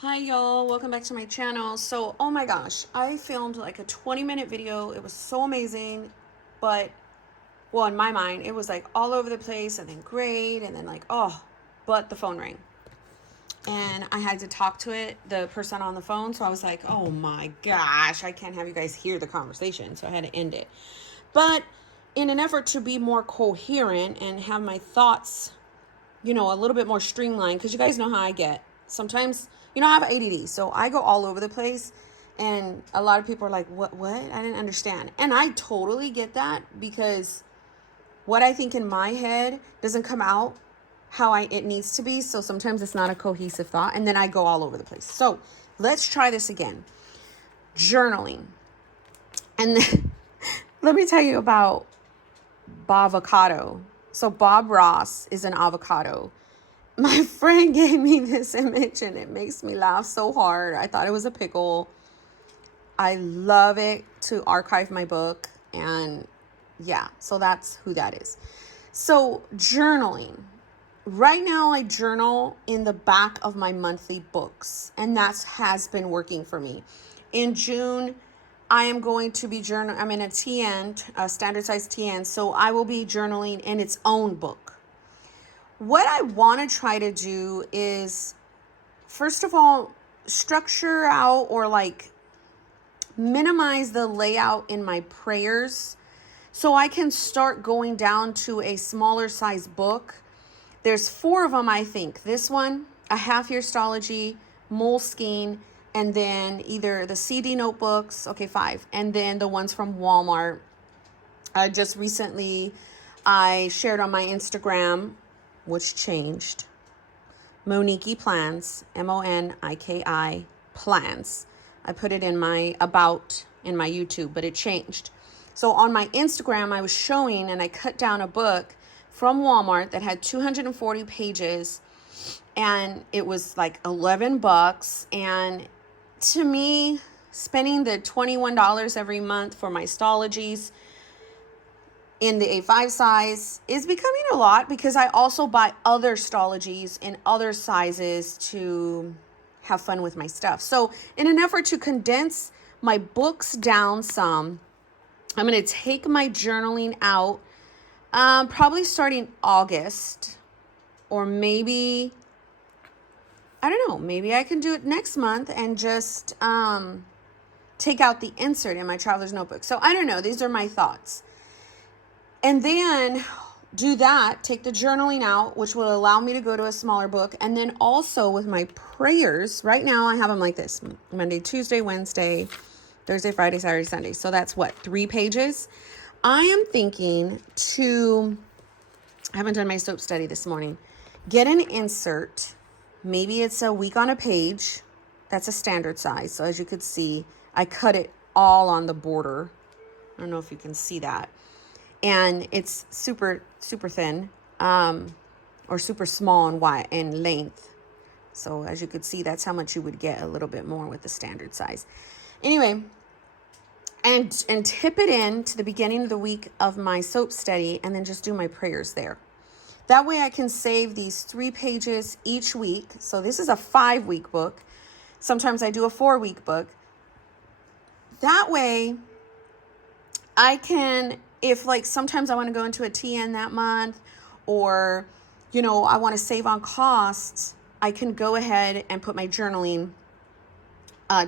Hi y'all, welcome back to my channel. So, oh my gosh, I filmed like a 20-minute video. It was so amazing, but well, in my mind, it was like all over the place and then great and then like, oh, but the phone rang. And I had to talk to the person on the phone. So I was like, oh my gosh, I can't have you guys hear the conversation. So I had to end it. But in an effort to be more coherent and have my thoughts, a little bit more streamlined, because you guys know how I get. Sometimes, I have ADD, so I go all over the place, and a lot of people are like, what? I didn't understand. And I totally get that, because what I think in my head doesn't come out how it needs to be, so sometimes it's not a cohesive thought, and then I go all over the place. So let's try this again. Journaling. And then, let me tell you about Bavocado. So Bob Ross is an avocado. My friend gave me this image and it makes me laugh so hard. I thought it was a pickle. I love it to archive my book. And yeah, so that's who that is. So journaling. Right now I journal in the back of my monthly books, and that has been working for me. In June, I am going to be journaling. I'm in a TN, a standard size TN, so I will be journaling in its own book. What I want to try to do is, first of all, structure out or like minimize the layout in my prayers so I can start going down to a smaller size book. There's 4 of them, I think. This one, a half year astrology, Moleskine, and then either the CD notebooks, 5, and then the ones from Walmart. Just recently, I shared on my Instagram, which changed, Moniki Plans, Moniki Plans. I put it in my about in my YouTube, but it changed. So on my Instagram, I was showing, and I cut down a book from Walmart that had 240 pages, and it was like $11. And to me, spending the $21 every month for my astrologies in the A5 size is becoming a lot, because I also buy other astrologies in other sizes to have fun with my stuff. So in an effort to condense my books down some, I'm going to take my journaling out probably starting August, or maybe, I don't know, maybe I can do it next month and just take out the insert in my traveler's notebook. So I don't know. These are my thoughts. And then do that, take the journaling out, which will allow me to go to a smaller book. And then also with my prayers, right now I have them like this: Monday, Tuesday, Wednesday, Thursday, Friday, Saturday, Sunday. So that's 3 pages. I am thinking I haven't done my soap study this morning, get an insert. Maybe it's a week on a page. That's a standard size. So as you could see, I cut it all on the border. I don't know if you can see that. And it's super, super thin, or super small and wide in length. So as you could see, that's how much you would get a little bit more with the standard size. Anyway, and tip it in to the beginning of the week of my soap study, and then just do my prayers there. That way I can save these 3 pages each week. So this is a 5-week book. Sometimes I do a 4-week book. That way I can, if like sometimes I want to go into a TN that month, or, I want to save on costs, I can go ahead and put my journaling,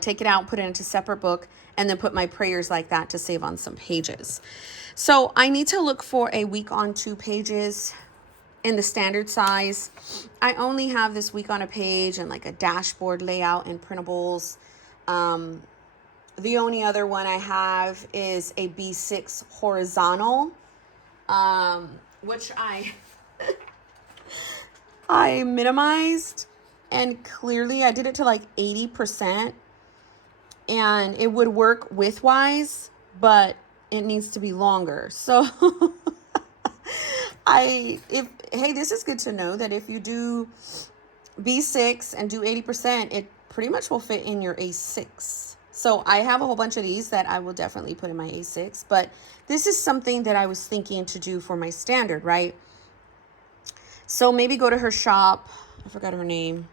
take it out, put it into a separate book, and then put my prayers like that to save on some pages. So I need to look for a week on 2 pages in the standard size. I only have this week on a page and like a dashboard layout and printables. The only other one I have is a B6 horizontal, which I minimized, and clearly I did it to like 80%, and it would work widthwise, but it needs to be longer. So this is good to know that if you do B6 and do 80%, it pretty much will fit in your A6. So I have a whole bunch of these that I will definitely put in my A6, but this is something that I was thinking to do for my standard, right? So maybe go to her shop. I forgot her name.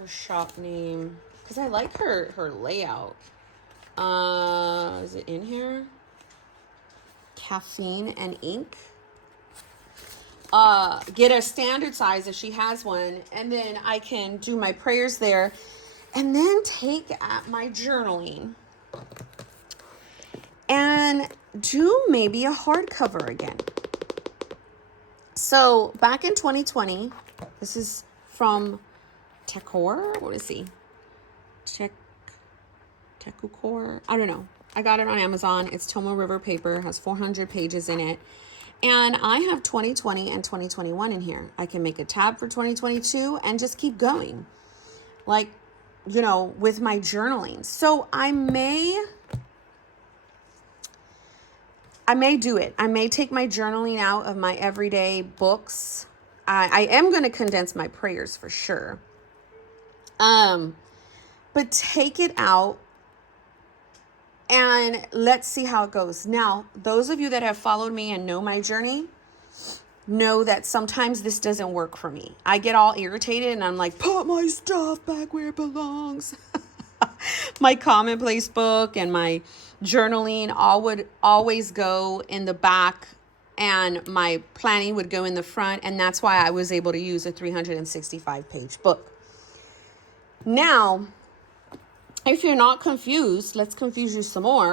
her shop name? Because I like her layout. Is it in here? Caffeine and ink. Get a standard size if she has one, and then I can do my prayers there, and then take at my journaling and do maybe a hardcover again. So back in 2020, this is from Tekor. What is he? Tekukor. I don't know. I got it on Amazon. It's Tomoe River paper. Has 400 pages in it. And I have 2020 and 2021 in here. I can make a tab for 2022 and just keep going. Like, you know, with my journaling. So I may do it. I may take my journaling out of my everyday books. I am going to condense my prayers for sure. But take it out and let's see how it goes. Now, those of you that have followed me and know my journey know that sometimes this doesn't work for me. I get all irritated and I'm like, put my stuff back where it belongs. My commonplace book and my journaling all would always go in the back, and my planning would go in the front. And that's why I was able to use a 365-page book. Now, if you're not confused, let's confuse you some more.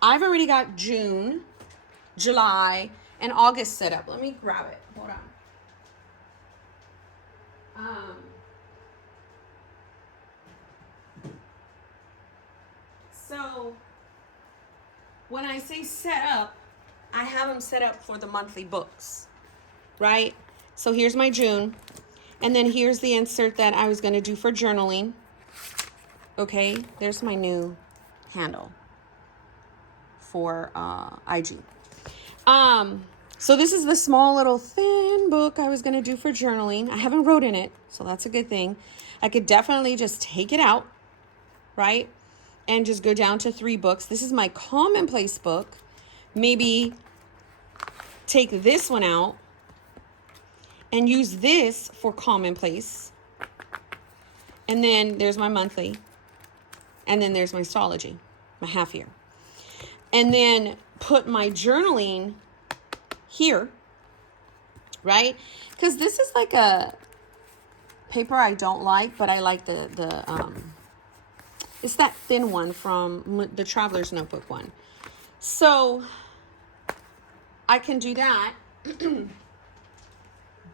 I've already got June, July, and August set up. Let me grab it. Hold on. So when I say set up, I have them set up for the monthly books, right? So here's my June, and then here's the insert that I was going to do for journaling. Okay, there's my new handle for IG. So this is the small little thin book I was going to do for journaling. I haven't wrote in it, so that's a good thing. I could definitely just take it out, right? And just go down to 3 books. This is my commonplace book. Maybe take this one out and use this for commonplace. And then there's my monthly. And then there's my astrology, my half year. And then put my journaling here, right? Because this is like a paper I don't like, but I like it's that thin one from the Traveler's Notebook one. So I can do that.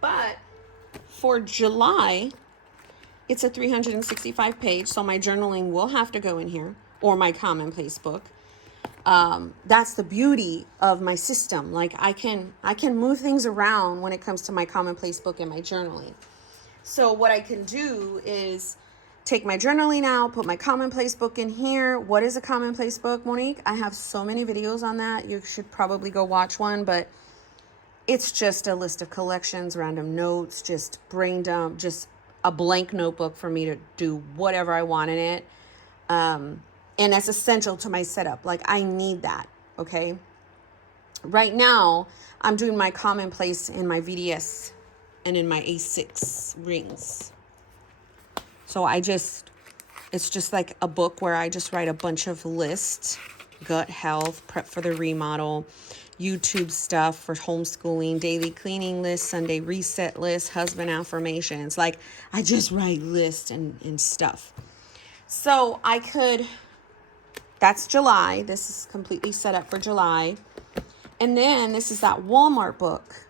But for July, it's a 365 page, so my journaling will have to go in here, or my commonplace book. That's the beauty of my system. Like I can move things around when it comes to my commonplace book and my journaling. So what I can do is take my journaling out, put my commonplace book in here. What is a commonplace book, Monique? I have so many videos on that. You should probably go watch one, but it's just a list of collections, random notes, just brain dump, just a blank notebook for me to do whatever I want in it. And that's essential to my setup. Like I need that, okay? Right now, I'm doing my commonplace in my VDS and in my A6 rings. So it's just like a book where I just write a bunch of lists, gut health, prep for the remodel, YouTube stuff for homeschooling, daily cleaning list, Sunday reset list, husband affirmations. Like I just write lists and stuff. So that's July. This is completely set up for July. And then this is that Walmart book.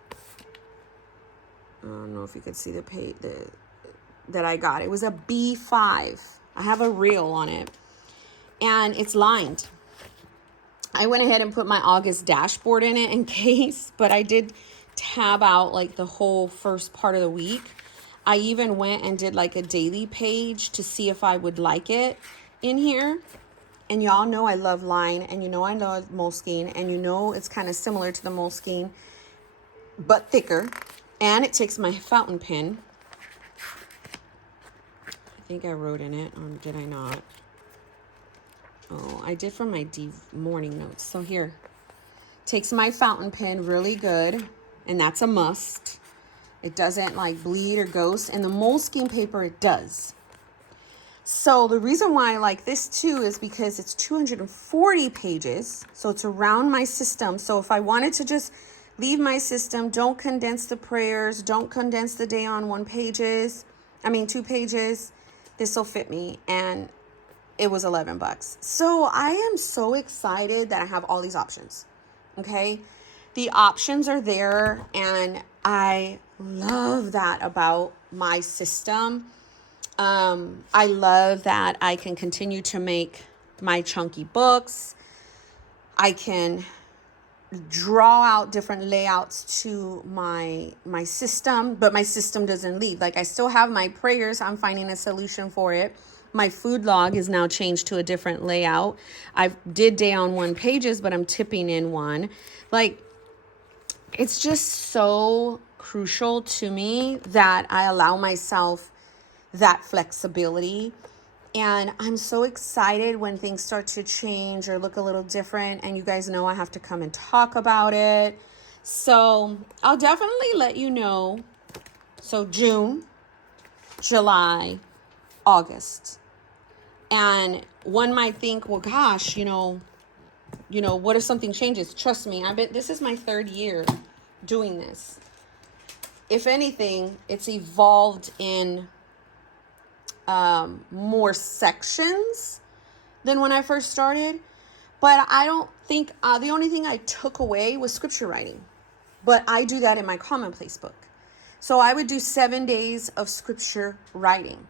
I don't know if you could see the page that I got. It was a B5. I have a reel on it. And it's lined. I went ahead and put my August dashboard in it in case, but I did tab out like the whole first part of the week. I even went and did like a daily page to see if I would like it in here. And y'all know I love line, and you know I love Moleskine, and you know it's kind of similar to the Moleskine, but thicker. And it takes my fountain pen. I think I wrote in it, or did I not? Oh, I did from my morning notes. So here, takes my fountain pen really good, and that's a must. It doesn't like bleed or ghost, and the Moleskine paper, it does. So the reason why I like this too is because it's 240 pages. So it's around my system. So if I wanted to just leave my system, don't condense the prayers, don't condense the day on 2 pages, this will fit me. And it was $11. So I am so excited that I have all these options. Okay. The options are there, and I love that about my system. I love that I can continue to make my chunky books. I can draw out different layouts to my system, but my system doesn't leave. Like, I still have my prayers. I'm finding a solution for it. My food log is now changed to a different layout. I did day on 1 pages, but I'm tipping in 1. Like, it's just so crucial to me that I allow myself that flexibility. And I'm so excited when things start to change or look a little different. And you guys know I have to come and talk about it. So I'll definitely let you know. So June, July, August. And one might think, well, gosh, what if something changes? Trust me, this is my 3rd year doing this. If anything, it's evolved in more sections than when I first started. But I don't think, the only thing I took away was scripture writing. But I do that in my commonplace book. So I would do 7 days of scripture writing.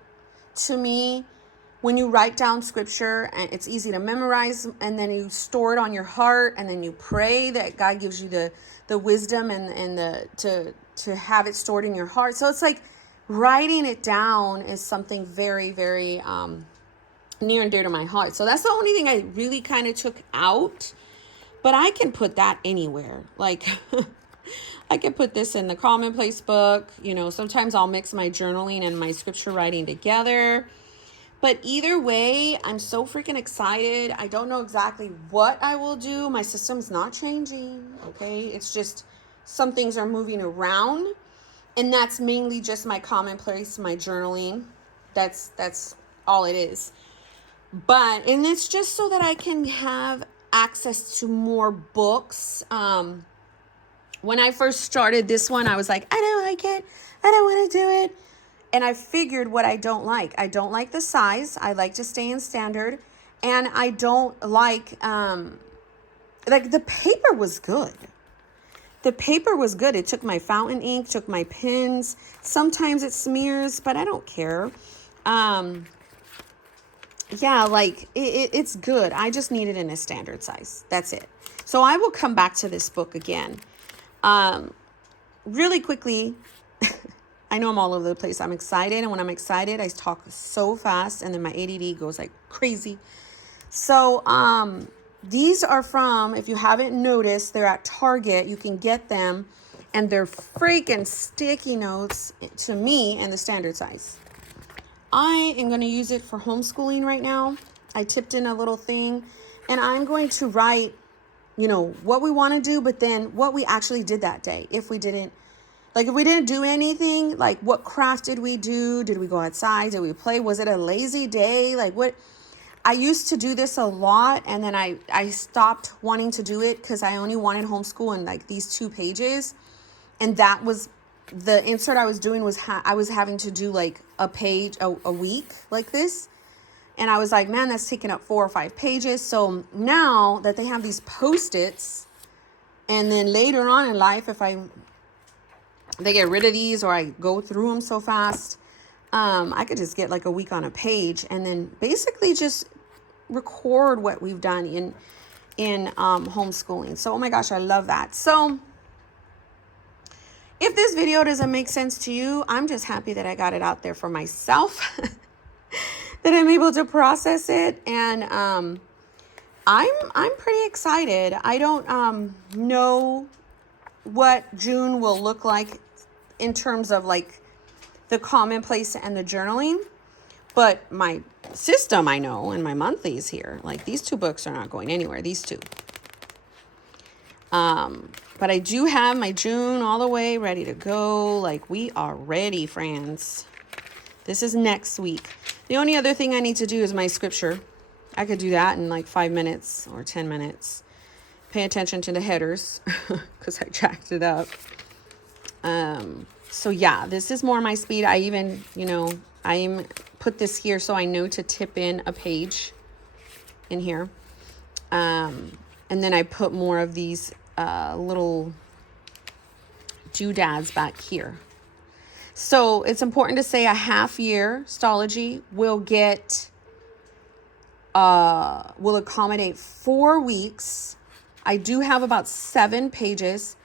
To me, when you write down scripture, and it's easy to memorize, and then you store it on your heart, and then you pray that God gives you the wisdom and to have it stored in your heart. So it's like writing it down is something very, very near and dear to my heart. So that's the only thing I really kind of took out. But I can put that anywhere. Like, I can put this in the commonplace book. Sometimes I'll mix my journaling and my scripture writing together. But either way, I'm so freaking excited. I don't know exactly what I will do. My system's not changing, okay? It's just some things are moving around. And that's mainly just my commonplace, my journaling. That's all it is. And it's just so that I can have access to more books. When I first started this one, I was like, I don't like it. I don't want to do it. And I figured what I don't like. I don't like the size. I like to stay in standard. And I don't like the paper was good. The paper was good. It took my fountain ink, took my pens. Sometimes it smears, but I don't care. It's good. I just need it in a standard size. That's it. So I will come back to this book again. Really quickly, I know I'm all over the place. I'm excited. And when I'm excited, I talk so fast. And then my ADD goes like crazy. So these are from, if you haven't noticed, they're at Target. You can get them. And they're freaking sticky notes to me in the standard size. I am going to use it for homeschooling right now. I tipped in a little thing. And I'm going to write, what we want to do. But then what we actually did that day. If we didn't do anything, like what craft did we do? Did we go outside? Did we play? Was it a lazy day? Like what? I used to do this a lot, and then I stopped wanting to do it because I only wanted homeschool in like these 2 pages. And that was the insert I was doing was I was having to do like a page a week like this. And I was like, man, that's taking up 4 or 5 pages. So now that they have these Post-its, and then later on in life, if they get rid of these or I go through them so fast, I could just get like a week on a page and then basically just record what we've done in homeschooling. So, oh my gosh, I love that. So if this video doesn't make sense to you, I'm just happy that I got it out there for myself, that I'm able to process it. And I'm pretty excited. I don't know what June will look like in terms of like the commonplace and the journaling, but my system I know, and my monthlies here, like these 2 books are not going anywhere, these 2. But I do have my June all the way ready to go. Like, we are ready, friends. This is next week. The only other thing I need to do is my scripture. I could do that in like 5 minutes or 10 minutes. Pay attention to the headers because I jacked it up. So yeah, this is more my speed. I even, I put this here so I know to tip in a page in here. And then I put more of these little doodads back here. So it's important to say a half year Stology will accommodate 4 weeks. I do have about 7 pages.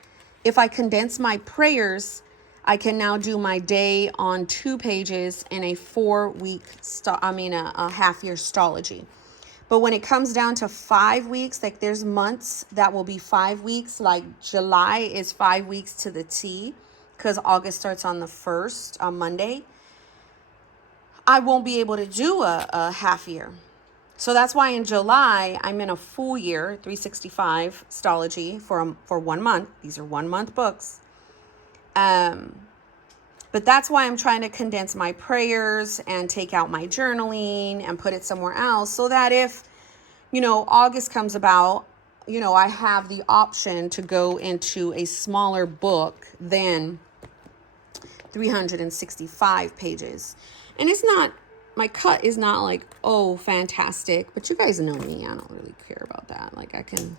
If I condense my prayers, I can now do my day on 2 pages in a 4-week, a half year Stology. But when it comes down to 5 weeks, like there's months that will be 5 weeks, like July is 5 weeks to the T, because August starts on the 1st, on Monday. I won't be able to do a half year. So that's why in July, I'm in a full year, 365 Stology for 1 month. These are 1 month books. But that's why I'm trying to condense my prayers and take out my journaling and put it somewhere else so that if, August comes about, I have the option to go into a smaller book than 365 pages. And it's not, my cut is not like, oh, fantastic. But you guys know me. I don't really care about that. Like I can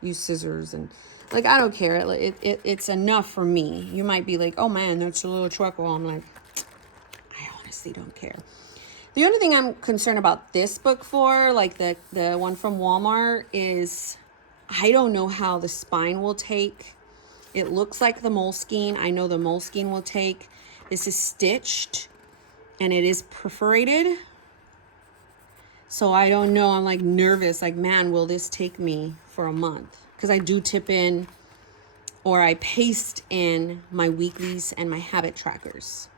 use scissors and like, I don't care. It's enough for me. You might be like, oh man, that's a little truckle. I'm like, I honestly don't care. The only thing I'm concerned about this book for, like the one from Walmart, is I don't know how the spine will take. It looks like the Moleskine. I know the Moleskine will take. This is stitched and it is perforated. So I don't know. I'm like nervous. Like, man, will this take me for a month? Because I do tip in or I paste in my weeklies and my habit trackers.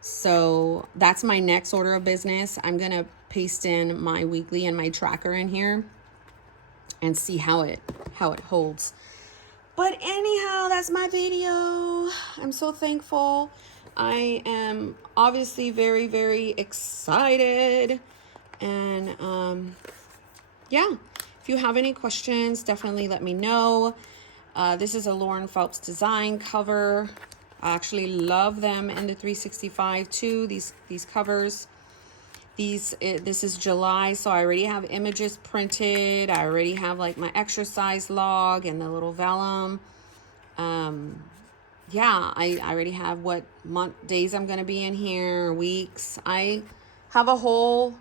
So that's my next order of business. I'm going to paste in my weekly and my tracker in here and see how it holds. But anyhow, that's my video. I'm so thankful. I am obviously very, very excited. And yeah, if you have any questions, definitely let me know. This is a Lauren Phelps design cover. I actually love them in the 365 too, these covers. This is July, so I already have images printed. I already have like my exercise log and the little vellum. Yeah, I already have what days I'm going to be in here, weeks. I have a whole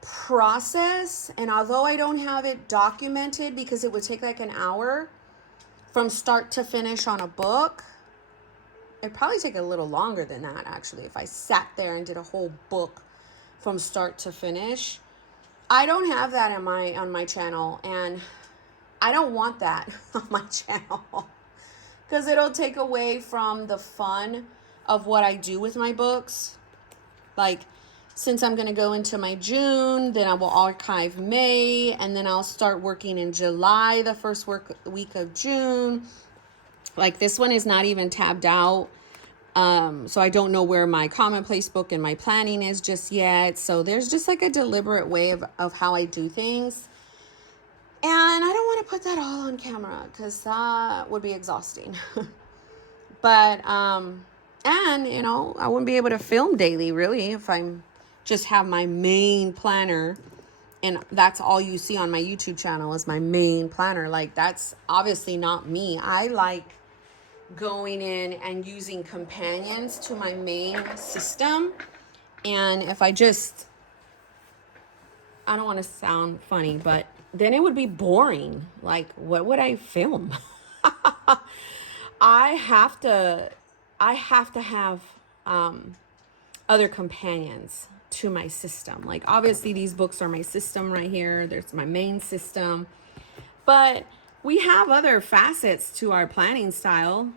process, and although I don't have it documented because it would take like an hour from start to finish on a book, it'd probably take a little longer than that actually if I sat there and did a whole book from start to finish. I don't have that on my channel, and I don't want that on my channel because it'll take away from the fun of what I do with my books. Like, since I'm going to go into my June, then I will archive May, and then I'll start working in July, the first week of June. Like, this one is not even tabbed out. So I don't know where my commonplace book and my planning is just yet. So there's just like a deliberate way of how I do things. And I don't want to put that all on camera because that would be exhausting. But, and I wouldn't be able to film daily really if I'm just have my main planner and that's all you see on my YouTube channel is my main planner. Like, that's obviously not me. I like going in and using companions to my main system. And if I don't want to sound funny, but then it would be boring. Like, what would I film? I have to have other companions to my system. Like, obviously these books are my system right here. There's my main system, but we have other facets to our planning style.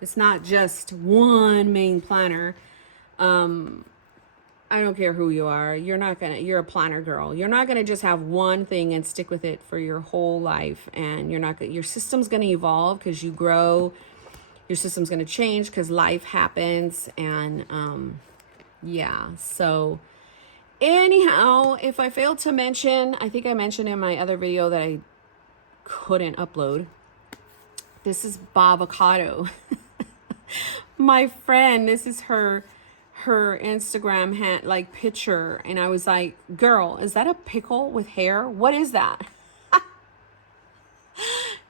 It's not just one main planner. I don't care who you are. You're a planner girl. You're not going to just have one thing and stick with it for your whole life. And your system's going to evolve because you grow. Your system's going to change because life happens. And, Yeah, so anyhow, if I failed to mention, I think I mentioned in my other video that I couldn't upload. This is Bavocado. My friend, this is her Instagram like picture, and I was like, girl, is that a pickle with hair? What is that?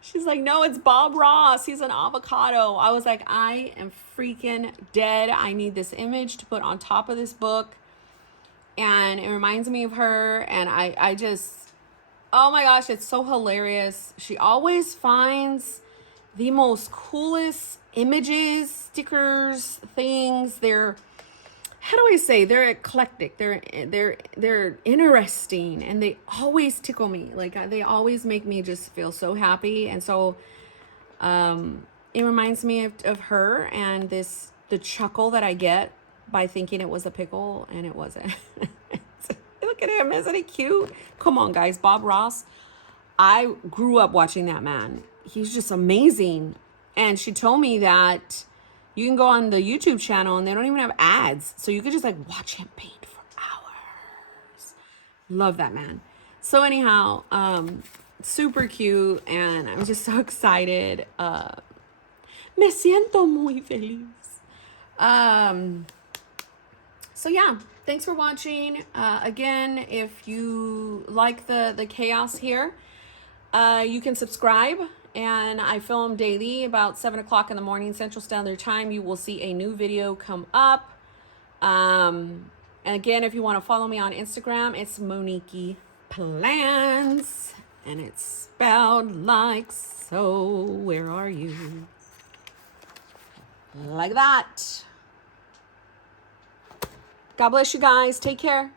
She's like, no, it's Bob Ross. He's an avocado. I was like, I am freaking dead. I need this image to put on top of this book. And it reminds me of her. And I just, oh my gosh, it's so hilarious. She always finds the most coolest images, stickers, things. They're, how do I say, they're eclectic, they're interesting, and they always tickle me. Like, they always make me just feel so happy. And so it reminds me of her, and the chuckle that I get by thinking it was a pickle, and it wasn't. Look at him, isn't he cute? Come on, guys. Bob Ross, I grew up watching that man. He's just amazing. And she told me that you can go on the YouTube channel and they don't even have ads. So you could just like watch him paint for hours. Love that man. So anyhow, super cute. And I'm just so excited. Me siento muy feliz. So yeah, thanks for watching. Again, if you like the chaos here, you can subscribe. And I film daily about 7 o'clock in the morning Central Standard Time. You will see a new video come up. And again, if you want to follow me on Instagram, it's Monique Plans. And it's spelled like so. Where are you? Like that. God bless you guys. Take care.